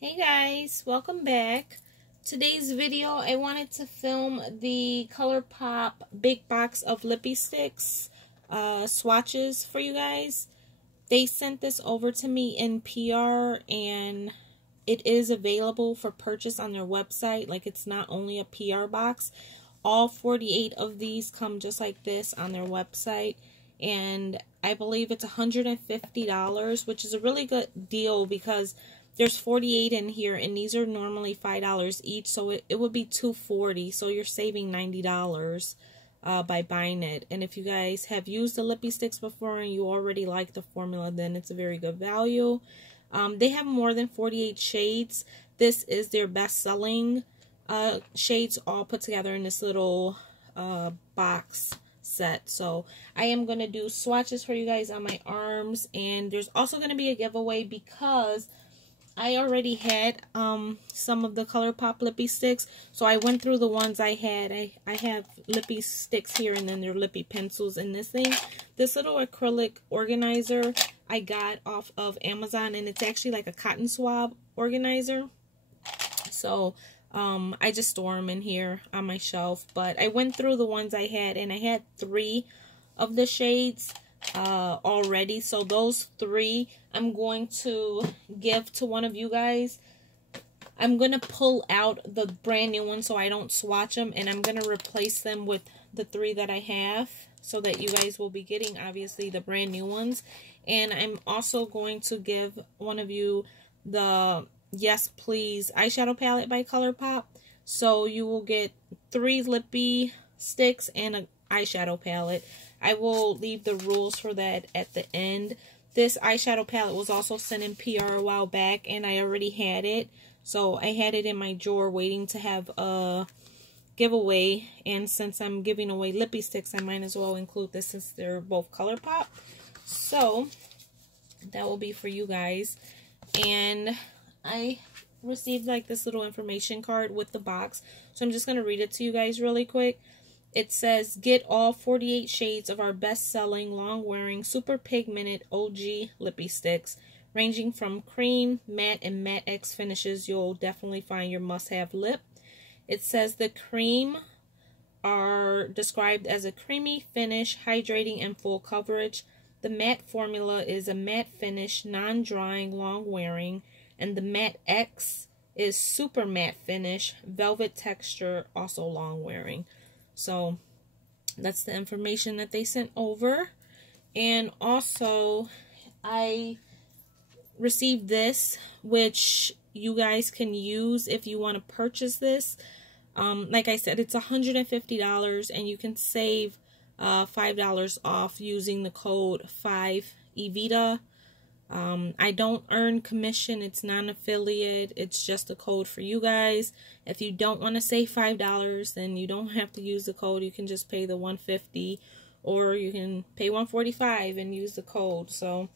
Hey guys, welcome back. Today's video, I wanted to film the Colourpop big box of Lippie Stix swatches for you guys. They sent this over to me in PR and it is available for purchase on their website. Like, it's not only a PR box. All 48 of these come just like this on their website. And I believe it's $150, which is a really good deal because there's 48 in here, and these are normally $5 each, so it would be $240. So you're saving $90 by buying it. And if you guys have used the Lippie Stix before and you already like the formula, then it's a very good value. They have more than 48 shades. This is their best-selling shades all put together in this little box set. So I am going to do swatches for you guys on my arms, and there's also going to be a giveaway because I already had some of the Colourpop Lippie Stix, so I went through the ones I had. I have Lippie Stix here, and then there are Lippie pencils in this thing. This little acrylic organizer I got off of Amazon, and it's actually like a cotton swab organizer. So I just store them in here on my shelf. But I went through the ones I had, and I had 3 of the shades already. So those 3 I'm going to give to one of you guys. I'm going to pull out the brand new ones so I don't swatch them, and I'm going to replace them with the 3 that I have so that you guys will be getting obviously the brand new ones. And I'm also going to give one of you the Yes Please eyeshadow palette by Colourpop. So you will get 3 Lippie Stix and an eyeshadow palette. I will leave the rules for that at the end. This eyeshadow palette was also sent in PR a while back, and I already had it. So I had it in my drawer waiting to have a giveaway. And since I'm giving away Lippie Stix, I might as well include this since they're both Colourpop. So that will be for you guys. And I received like this little information card with the box. So I'm just going to read it to you guys really quick. It says, get all 48 shades of our best-selling, long-wearing, super pigmented OG Lippie Stix. Ranging from cream, matte, and matte X finishes, you'll definitely find your must-have lip. It says the cream are described as a creamy finish, hydrating, and full coverage. The matte formula is a matte finish, non-drying, long-wearing. And the matte X is super matte finish, velvet texture, also long-wearing. So that's the information that they sent over. And also I received this, which you guys can use if you want to purchase this. Like I said, it's $150, and you can save $5 off using the code 5EVITA. I don't earn commission. It's non-affiliate. It's just a code for you guys. If you don't want to save $5, then you don't have to use the code. You can just pay the $150, or you can pay $145 and use the code. So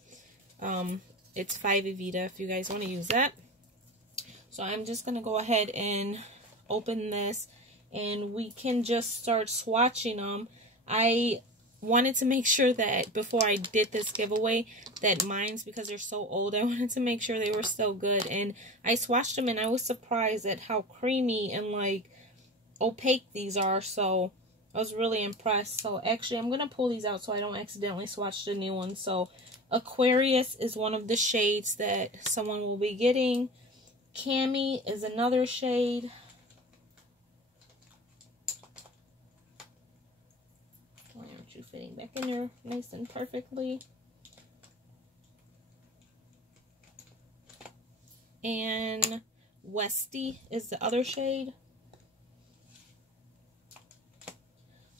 it's 5EVITA if you guys want to use that. So I'm just going to go ahead and open this, and we can just start swatching them. I wanted to make sure that before I did this giveaway that mine's, because they're so old, I wanted to make sure they were still good. And I swatched them, and I was surprised at how creamy and like opaque these are. So I was really impressed. So actually I'm going to pull these out so I don't accidentally swatch the new ones. So Aquarius is one of the shades that someone will be getting. Cami is another shade. Fitting back in there nice and perfectly. And Westy is the other shade.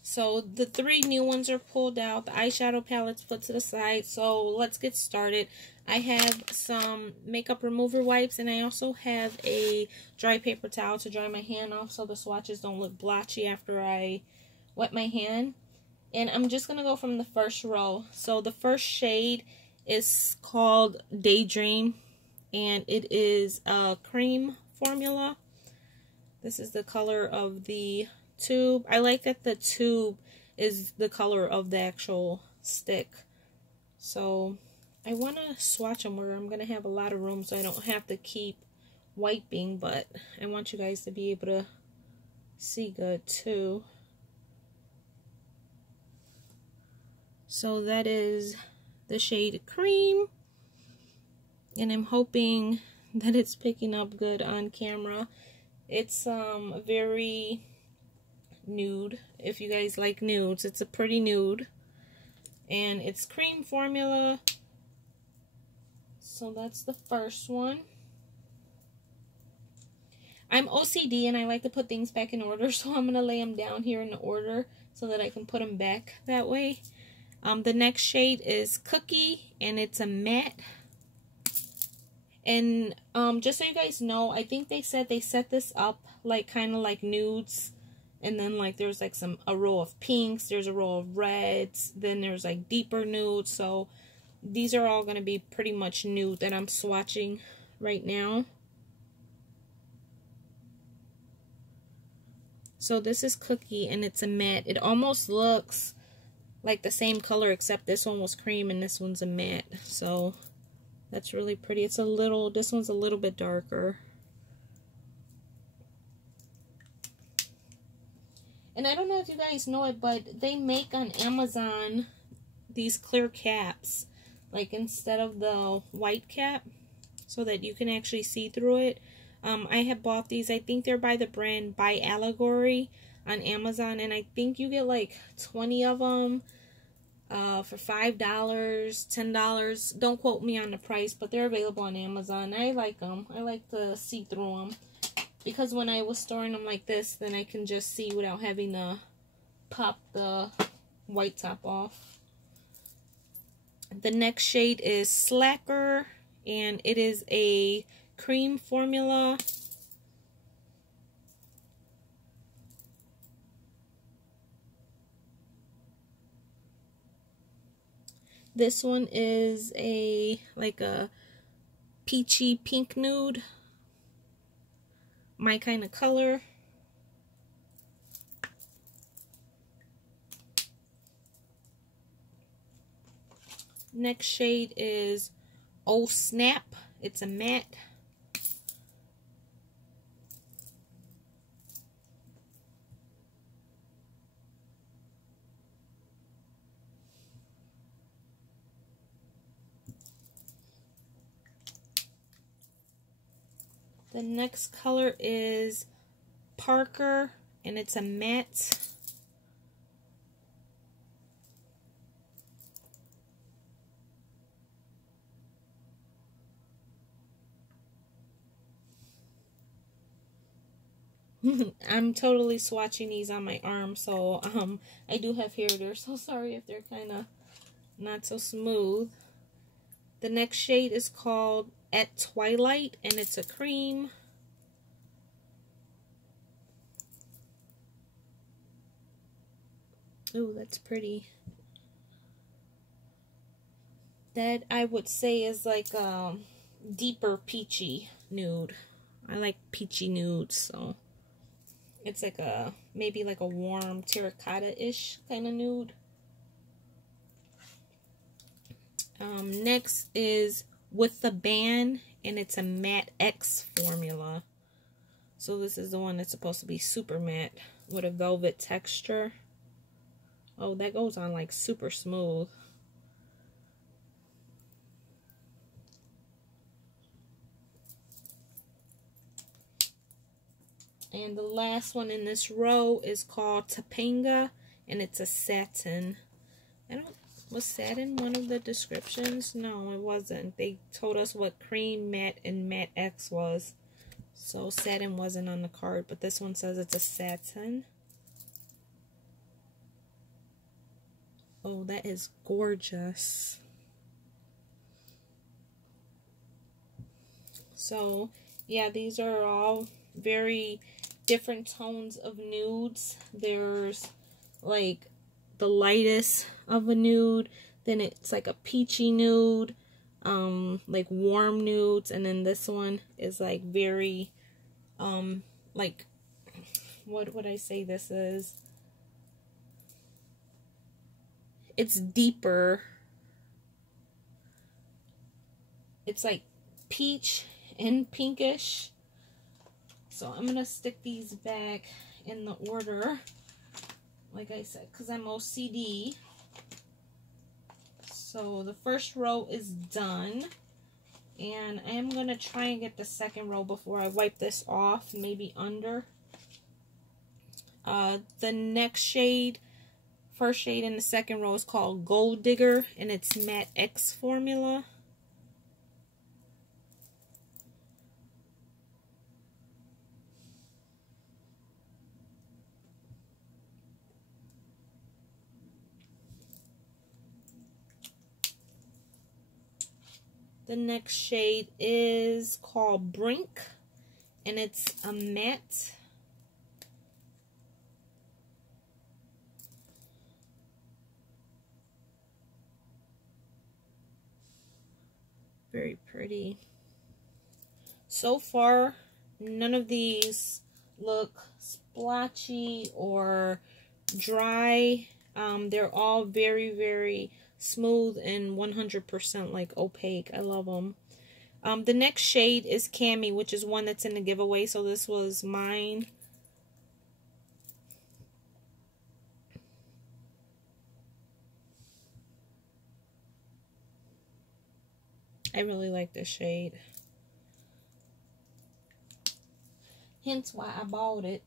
So the 3 new ones are pulled out. The eyeshadow palette's put to the side. So let's get started. I have some makeup remover wipes, and I also have a dry paper towel to dry my hand off so the swatches don't look blotchy after I wet my hand. And I'm just going to go from the first row. So the first shade is called Daydream, and it is a cream formula. This is the color of the tube. I like that the tube is the color of the actual stick. So I want to swatch them where I'm going to have a lot of room so I don't have to keep wiping, but I want you guys to be able to see good too. So that is the shade Cream, and I'm hoping that it's picking up good on camera. It's very nude. If you guys like nudes, it's a pretty nude, and it's cream formula. So that's the first one. I'm OCD and I like to put things back in order, so I'm gonna lay them down here in the order so that I can put them back that way. The next shade is Cookie, and it's a matte. And just so you guys know, I think they said they set this up like kind of like nudes, and then like there's like a row of pinks, there's a row of reds, then there's like deeper nudes. So these are all going to be pretty much nude that I'm swatching right now. So this is Cookie, and it's a matte. It almost looks like the same color, except this one was cream and this one's a matte. So that's really pretty. It's a little, this one's a little bit darker. And I don't know if you guys know it, but they make on Amazon these clear caps, like instead of the white cap, so that you can actually see through it. I have bought these. I think they're by the brand By Allegory on Amazon, and I think you get like 20 of them for $5, $10. Don't quote me on the price, but they're available on Amazon. I like them. I like to see through them, because when I was storing them like this, then I can just see without having to pop the white top off. The next shade is Slacker, and it is a cream formula. This one is like a peachy pink nude, my kind of color. Next shade is Oh Snap. It's a matte. The next color is Parker, and it's a matte. I'm totally swatching these on my arm, so I do have hair there, so sorry if they're kind of not so smooth. The next shade is called At Twilight, and it's a cream. Ooh, that's pretty. That I would say is like a deeper peachy nude. I like peachy nudes, so it's like a, maybe like a warm terracotta-ish kind of nude. Next is With the Band, and it's a matte X formula. So this is the one that's supposed to be super matte with a velvet texture. Oh, that goes on like super smooth. And the last one in this row is called Topanga, and it's a satin. Was satin one of the descriptions? No, it wasn't. They told us what cream, matte, and matte X was. So satin wasn't on the card, but this one says it's a satin. Oh, that is gorgeous. So, yeah, these are all very different tones of nudes. There's like the lightest of a nude, then it's like a peachy nude, like warm nudes, and then this one is like very like, what would I say this is? It's deeper. It's like peach and pinkish. So I'm gonna stick these back in the order, like I said, because I'm OCD. So the first row is done, and I am gonna try and get the second row before I wipe this off, maybe under. The next shade, first shade in the second row, is called Gold Digger, and it's Matte X formula. The next shade is called Brink, and it's a matte. Very pretty. So far, none of these look splotchy or dry. They're all very, very smooth and 100% like opaque. I love them. The next shade is Cami, which is one that's in the giveaway, so this was mine. I really like this shade. Hence why I bought it.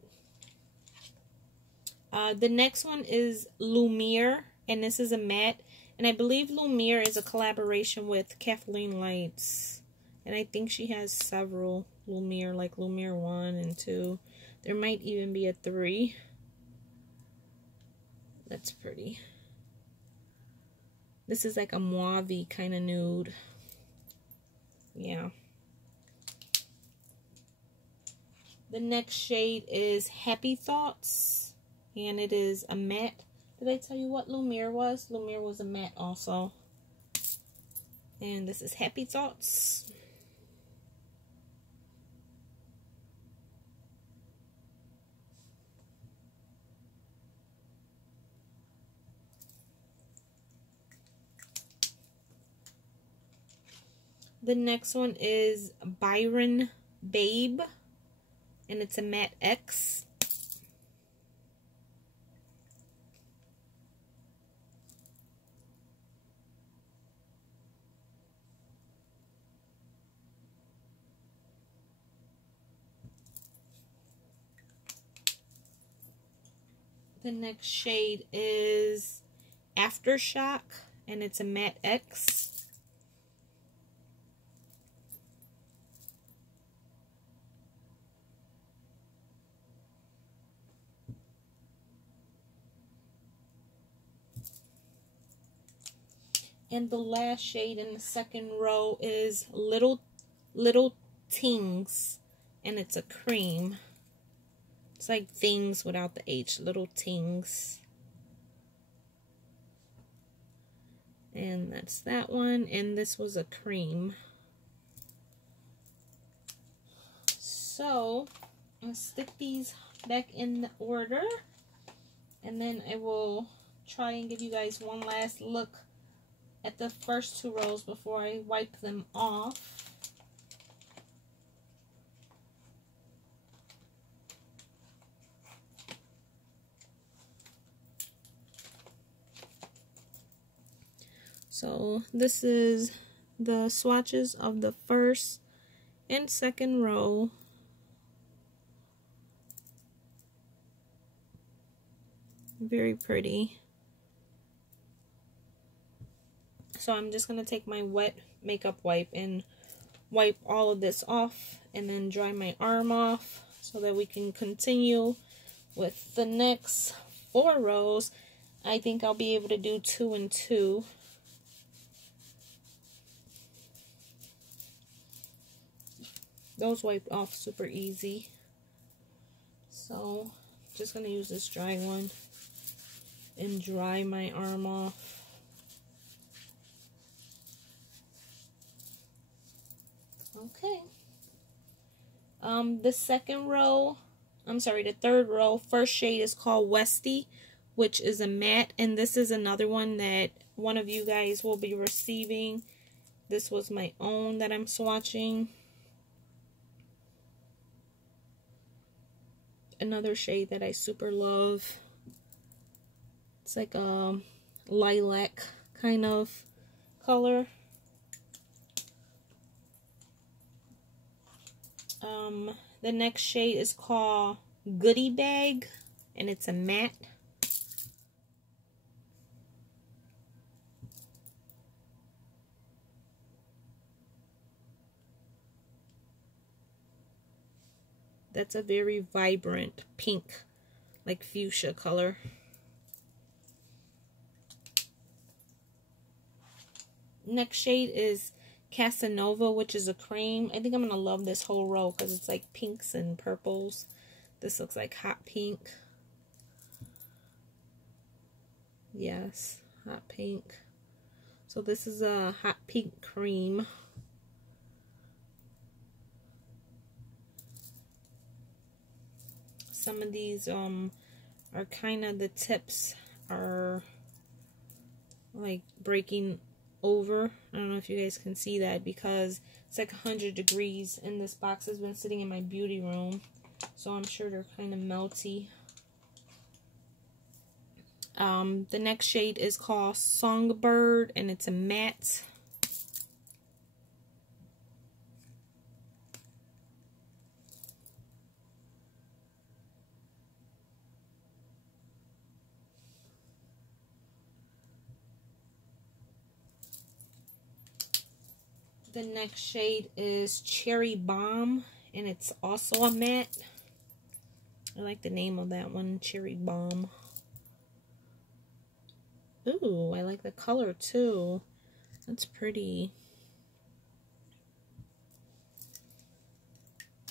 The next one is Lumiere, and this is a matte. And I believe Lumiere is a collaboration with Kathleen Lights. And I think she has several Lumiere, like Lumiere 1 and 2. There might even be a 3. That's pretty. This is like a mauve-y kind of nude. Yeah. The next shade is Happy Thoughts, and it is a matte. Did I tell you what Lumiere was? Lumiere was a matte also. And this is Happy Thoughts. The next one is Byron Babe, and it's a matte X. The next shade is Aftershock, and it's a matte X. And the last shade in the second row is Little Tings, and it's a cream. It's like things without the H, Little Tings. And that's that one, and this was a cream. So, I'll stick these back in the order, and then I will try and give you guys one last look at the first two rows before I wipe them off. So this is the swatches of the first and second row. Very pretty. So I'm just going to take my wet makeup wipe and wipe all of this off, and then dry my arm off so that we can continue with the next 4 rows. I think I'll be able to do 2 and 2. Those wiped off super easy. So just going to use this dry one and dry my arm off. Okay. The second row, the third row, first shade is called Westy, which is a matte, and this is another one that one of you guys will be receiving. This was my own that I'm swatching. another shade that I super love. It's like a lilac kind of color. The next shade is called Goody Bag, and it's a matte. That's a very vibrant pink, like fuchsia color. Next shade is Casanova, which is a cream. I think I'm going to love this whole row because it's like pinks and purples. This looks like hot pink. Yes, hot pink. So this is a hot pink cream. Some of these are kind of, the tips are like breaking over. I don't know if you guys can see that because it's like 100 degrees and this box has been sitting in my beauty room, so I'm sure they're kind of melty. The next shade is called Songbird, and it's a matte. The next shade is Cherry Bomb, and it's also a matte. I like the name of that one, Cherry Bomb. Ooh, I like the color too. That's pretty.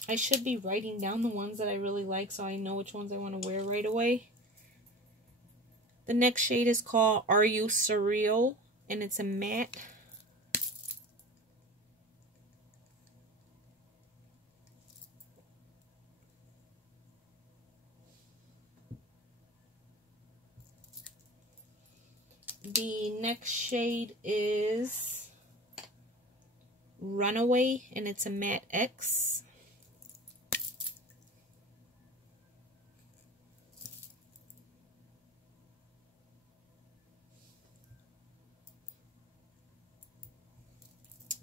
I should be writing down the ones that I really like so I know which ones I want to wear right away. The next shade is called Are You Surreal, and it's a matte. The next shade is Runaway, and it's a matte X.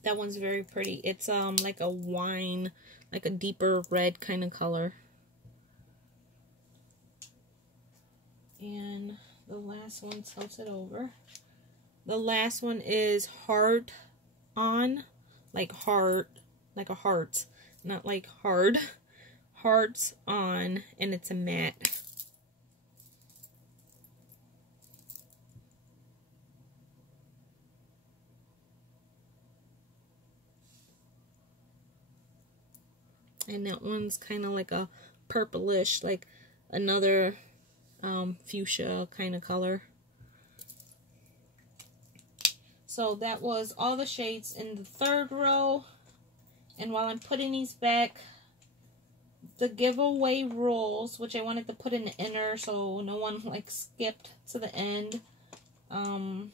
That one's very pretty. It's like a wine, like a deeper red kind of color. And the last one, tilt it over. The last one is Hard On, like heart, like a heart, not like hard. Hearts On, and it's a matte. And that one's kind of like a purplish, like another fuchsia kind of color. So that was all the shades in the third row. And while I'm putting these back, the giveaway rules, which I wanted to put in the inner so no one like skipped to the end. The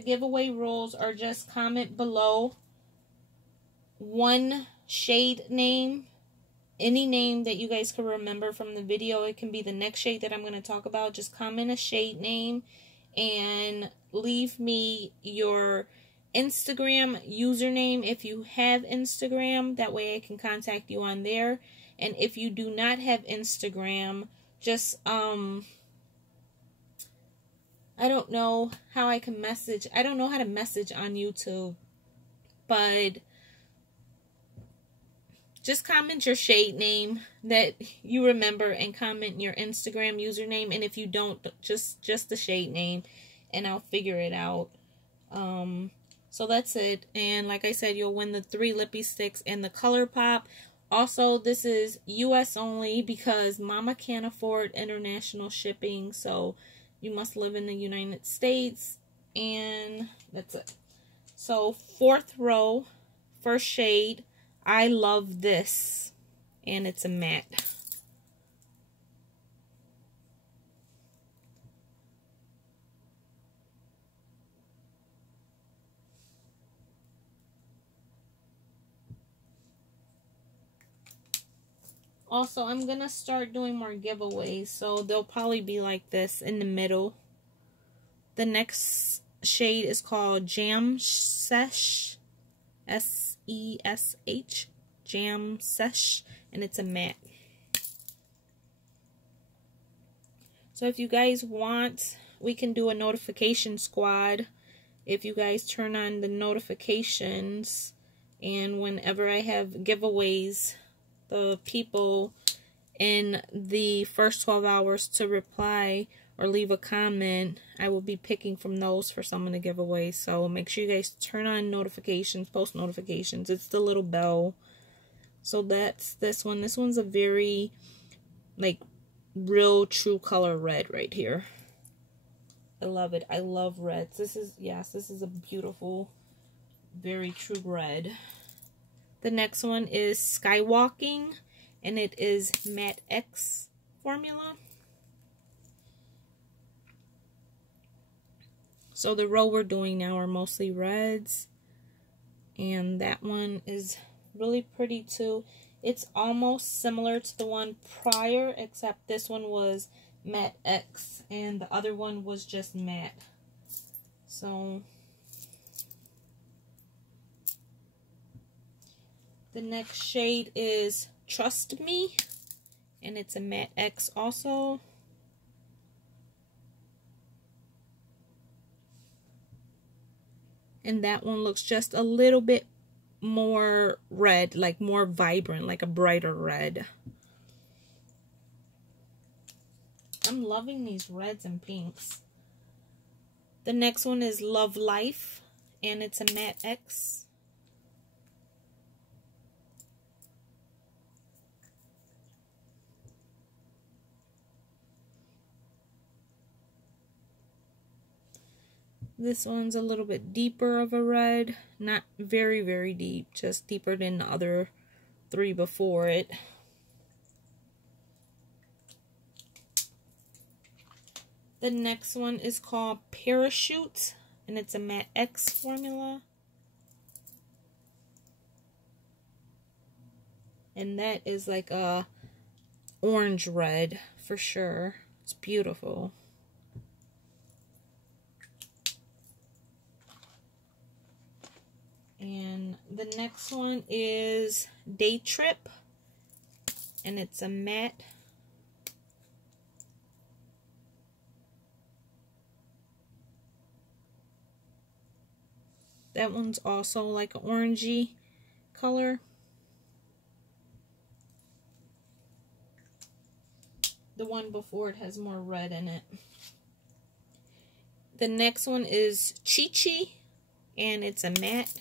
giveaway rules are just comment below one shade name, any name that you guys can remember from the video. It can be the next shade that I'm going to talk about. Just comment a shade name and leave me your Instagram username if you have Instagram. That way I can contact you on there. And if you do not have Instagram, just I don't know how I can message. I don't know how to message on YouTube, but just comment your shade name that you remember and comment your Instagram username. And if you don't, just the shade name and I'll figure it out. So that's it. And like I said, you'll win the 3 Lippie Stix and the Colourpop. Also, this is US only because Mama can't afford international shipping. So you must live in the United States. And that's it. So 4th row, first shade, I Love This, and it's a matte. Also, I'm gonna start doing more giveaways, so they'll probably be like this in the middle. The next shade is called Jam Sesh, S-E-S-H, Jam Sesh, and it's a matte. So if you guys want, we can do a notification squad. If you guys turn on the notifications, and whenever I have giveaways, the people in the first 12 hours to reply or leave a comment, I will be picking from those for some of the giveaways. So make sure you guys turn on notifications, post notifications. It's the little bell. So that's this one. This one's a very, like, real true color red right here. I love it. I love reds. This is, yes, this is a beautiful, very true red. The next one is Skywalking, and it is Matte X formula. So the row we're doing now are mostly reds, and that one is really pretty too. It's almost similar to the one prior, except this one was Matte X, and the other one was just matte. So the next shade is Trust Me, and it's a Matte X also. And that one looks just a little bit more red, like more vibrant, like a brighter red. I'm loving these reds and pinks. The next one is Love Life, and it's a Matte X. This one's a little bit deeper of a red. Not very, very deep. Just deeper than the other three before it. The next one is called Parachute, and it's a Matte X formula. And that is like a orange red for sure. It's beautiful. And the next one is Day Trip, and it's a matte. That one's also like an orangey color. The one before it has more red in it. The next one is Chi Chi, and it's a matte.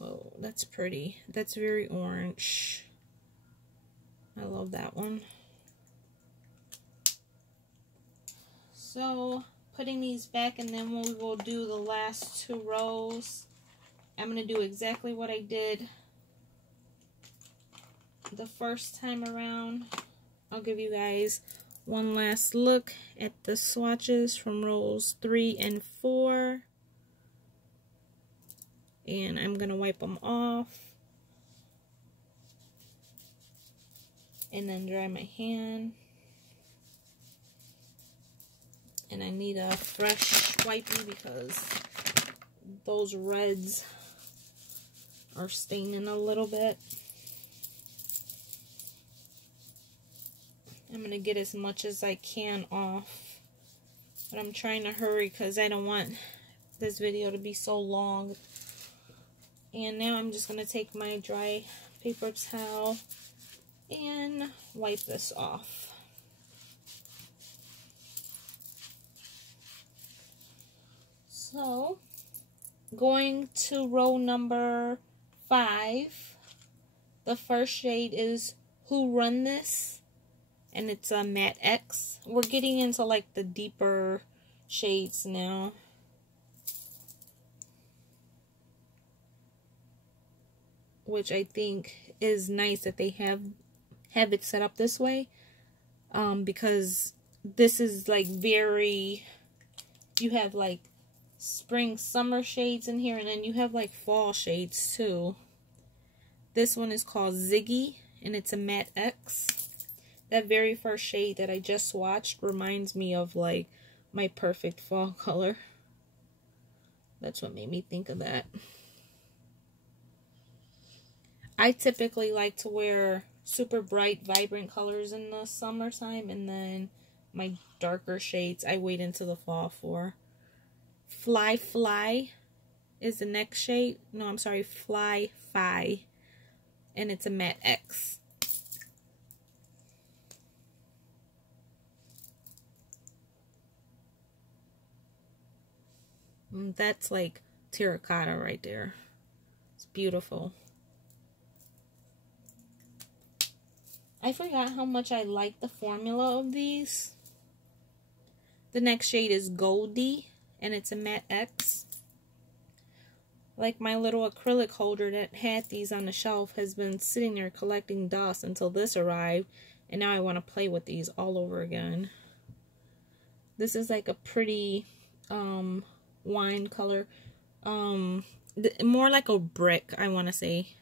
Oh, that's pretty. That's very orange. I love that one. So, putting these back, and then we will do the last two rows. I'm going to do exactly what I did the first time around. I'll give you guys one last look at the swatches from rows 3 and 4. And I'm going to wipe them off. And then dry my hand. And I need a fresh wipey because those reds are staining a little bit. I'm going to get as much as I can off. But I'm trying to hurry because I don't want this video to be so long. And now I'm just going to take my dry paper towel and wipe this off. So, going to row number 5. The first shade is Who Run This? And it's a Matte X. We're getting into like the deeper shades now. Which I think is nice that they have it set up this way. Because this is like very, you have like spring summer shades in here, and then you have like fall shades too. This one is called Ziggy, and it's a matte X. That very first shade that I just swatched reminds me of like my perfect fall color. That's what made me think of that. I typically like to wear super bright, vibrant colors in the summertime, and then my darker shades I wait into the fall for. Fly Fly is the next shade. No, I'm sorry, Fly Fi. And it's a matte X. That's like terracotta right there. It's beautiful. I forgot how much I like the formula of these. The next shade is Goldie, and it's a matte X. Like my little acrylic holder that had these on the shelf has been sitting there collecting dust until this arrived, and now I want to play with these all over again. This is like a pretty wine color, more like a brick, I want to say.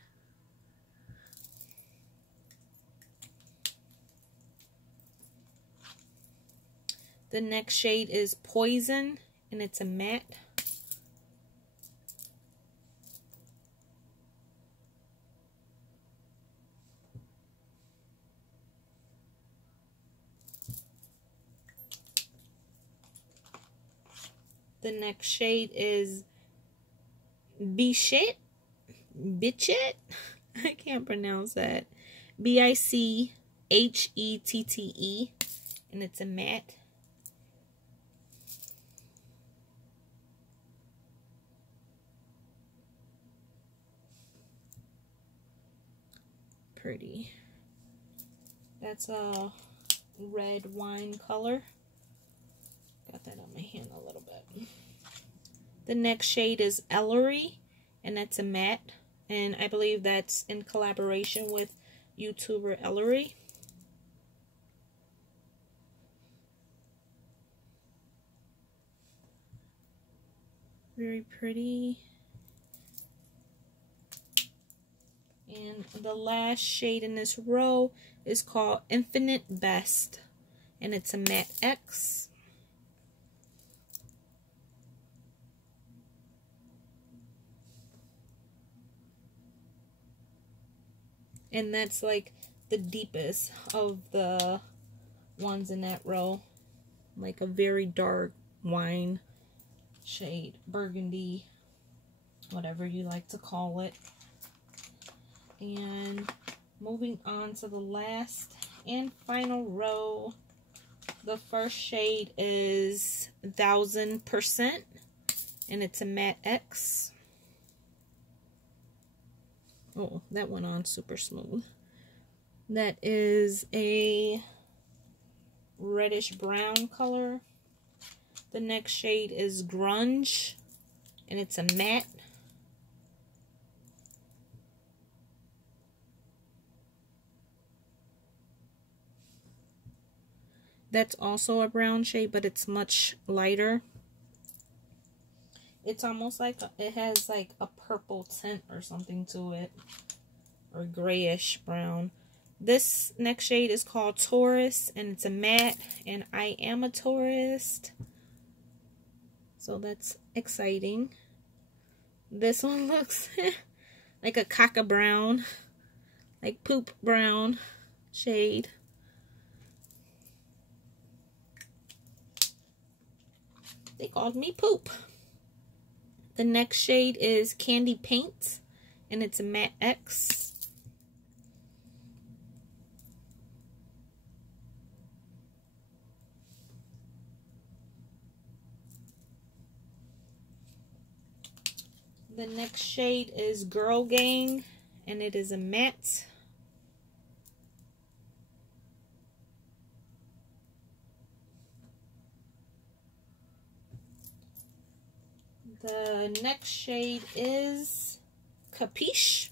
The next shade is Poison, and it's a matte. The next shade is Bichette. Bichette? I can't pronounce that. Bichette, and it's a matte. Pretty. That's a red wine color. Got that on my hand a little bit. The next shade is Ellery, and that's a matte, and I believe that's in collaboration with YouTuber Ellery. Very pretty. And the last shade in this row is called Infinite Best, and it's a matte X. And that's like the deepest of the ones in that row. Like a very dark wine shade, burgundy, whatever you like to call it. And moving on to the last and final row, the first shade is 1000%, and it's a matte X. Oh, that went on super smooth. That is a reddish brown color. The next shade is Grunge, and it's a matte. That's also a brown shade, but it's much lighter. It's almost like it has like a purple tint or something to it, or grayish brown. This next shade is called Taurus, and it's a matte, and I am a Taurus, so that's exciting. This one looks like a caca brown, like poop brown shade. They called me poop. The next shade is Candy Paint, and it's a matte X. The next shade is Girl Gang, and it is a matte. The next shade is Capiche,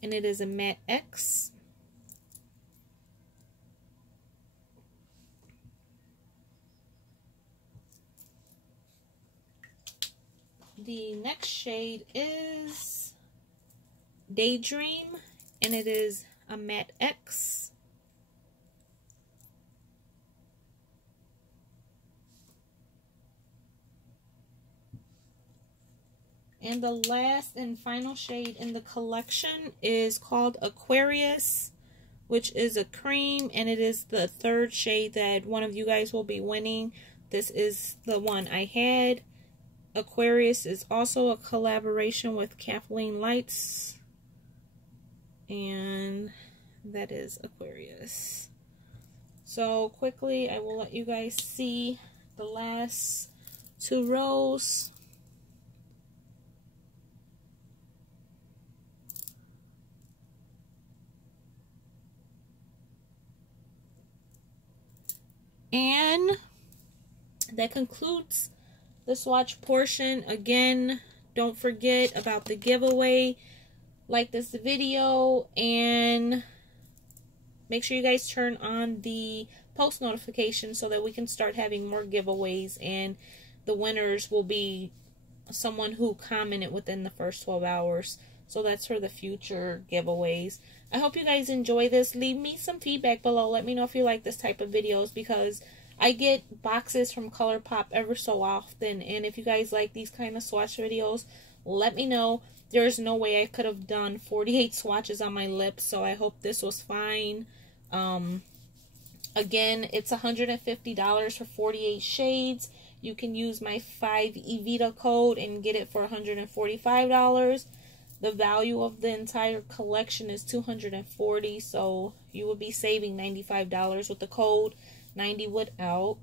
and it is a matte X. The next shade is Daydream, and it is a matte X. And the last and final shade in the collection is called Aquarius, which is a cream, and it is the third shade that one of you guys will be winning. This is the one I had. Aquarius is also a collaboration with Kathleen Lights, and that is Aquarius. So quickly, I will let you guys see the last two rows. And that concludes the swatch portion. Again, don't forget about the giveaway. Like this video and make sure you guys turn on the post notifications so that we can start having more giveaways, and the winners will be someone who commented within the first 12 hours. So that's for the future giveaways. I hope you guys enjoy this. Leave me some feedback below. Let me know if you like this type of videos, because I get boxes from Colourpop ever so often. And if you guys like these kind of swatch videos, let me know. There's no way I could have done 48 swatches on my lips, so I hope this was fine. Again, it's $150 for 48 shades. You can use my 5 Evita code and get it for $145. The value of the entire collection is $240, so you will be saving $95 with the code, $90 without.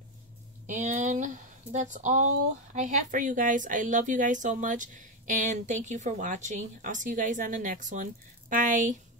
And that's all I have for you guys. I love you guys so much, and thank you for watching. I'll see you guys on the next one. Bye.